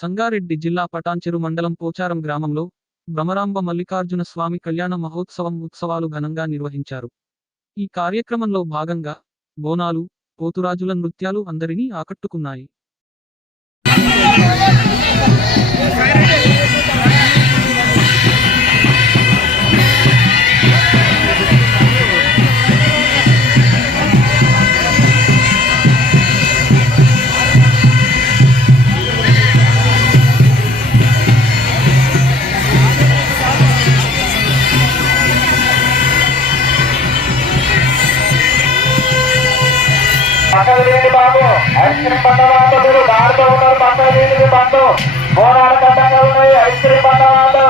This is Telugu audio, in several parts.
సంగారెడ్డి జిల్లా పటాన్చెరు మండలం పోచారం గ్రామంలో భ్రమరాంబ మల్లికార్జున స్వామి కళ్యాణ మహోత్సవం ఉత్సవాలు ఘనంగా నిర్వహించారు. ఈ కార్యక్రమంలో భాగంగా బోనాలు, పోతురాజుల నృత్యాలు అందరినీ ఆకట్టుకున్నాయి. పక్కన బాబు ఐస్ క్రీమ్ పంట మీరు దారితో ఉన్నారు. పక్కన పండు బోనాలు కట్టంగా ఉన్నాయి. ఐస్ క్రీమ్ పంట వాళ్ళు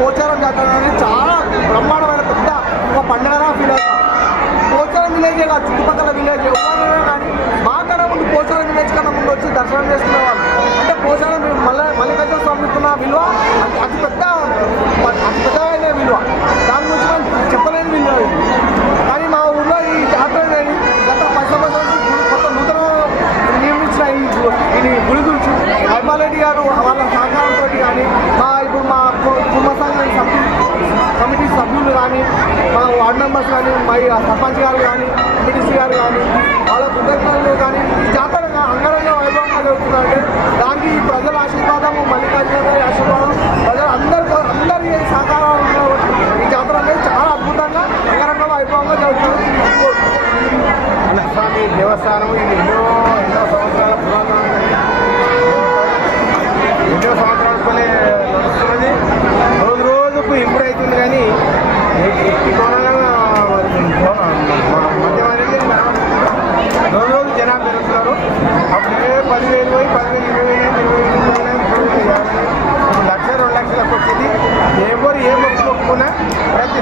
పోచారం జాతర అనేది చాలా బ్రహ్మాండమైన పెద్ద ఒక పండుగగా ఫీల్ అవుతాం. పోచారం విలేజే కాదు, చుట్టుపక్కల విలేజ్ ఎవరైనా కానీ మాకన్నా ముందు పోచారం విలేజ్ కన్నా ముందు వచ్చి దర్శనం చేసుకునేవాళ్ళు. అంటే పోచారం మల్లికార్జున స్వామికున్న విలువ అతి పెద్దమైన విలువ, దాని గురించి మనం చెప్పలేని విలువ. కానీ మా ఊళ్ళో ఈ జాతర అనేది గత 10 సంవత్సరాల నుంచి కొత్త నూతన నిర్మించిన ఈ గుడి గురించి వైమారెడ్డి గారు వాళ్ళ సహకారంతో కానీ ఇప్పుడు మా కుటుంబ కమిటీ సభ్యులు కానీ మా వార్డు మెంబర్స్ కానీ మా సర్పంచ్ గారు కానీ ఎంపీటీసీ గారు కానీ వాళ్ళ కృతజ్ఞతలు కానీ ఈ జాతర అంగరంగ వైభవంగా జరుగుతుందంటే దానికి ప్రజల ఆశీర్వాదము, మల్లికార్జున గారి ఆశీర్వాదం, ప్రజలు అందరి సహకారంలో ఈ జాతర అనేది చాలా అద్భుతంగా అంగరంగ వైభవంగా జరుగుతుంది. స్వామి దేవస్థానం ఇది ఎన్నో సంవత్సరాల పురాతనమైనది, ఎన్నో సంవత్సరాల పల్లె నడుస్తున్నది. రోజుకు ఇంప్రూవ్ అవుతుంది. కానీ ఈ కోణంగా మద్యం అనేది రోజు జనాలు పెరుగుతున్నారు. అప్పుడే 10,000 పోయి 10,000, 20,000, 25,000, 50,000, 2 లక్షలకు వచ్చింది. ఎవరు ఏ మొక్కు మొక్కుకున్నా ప్రతి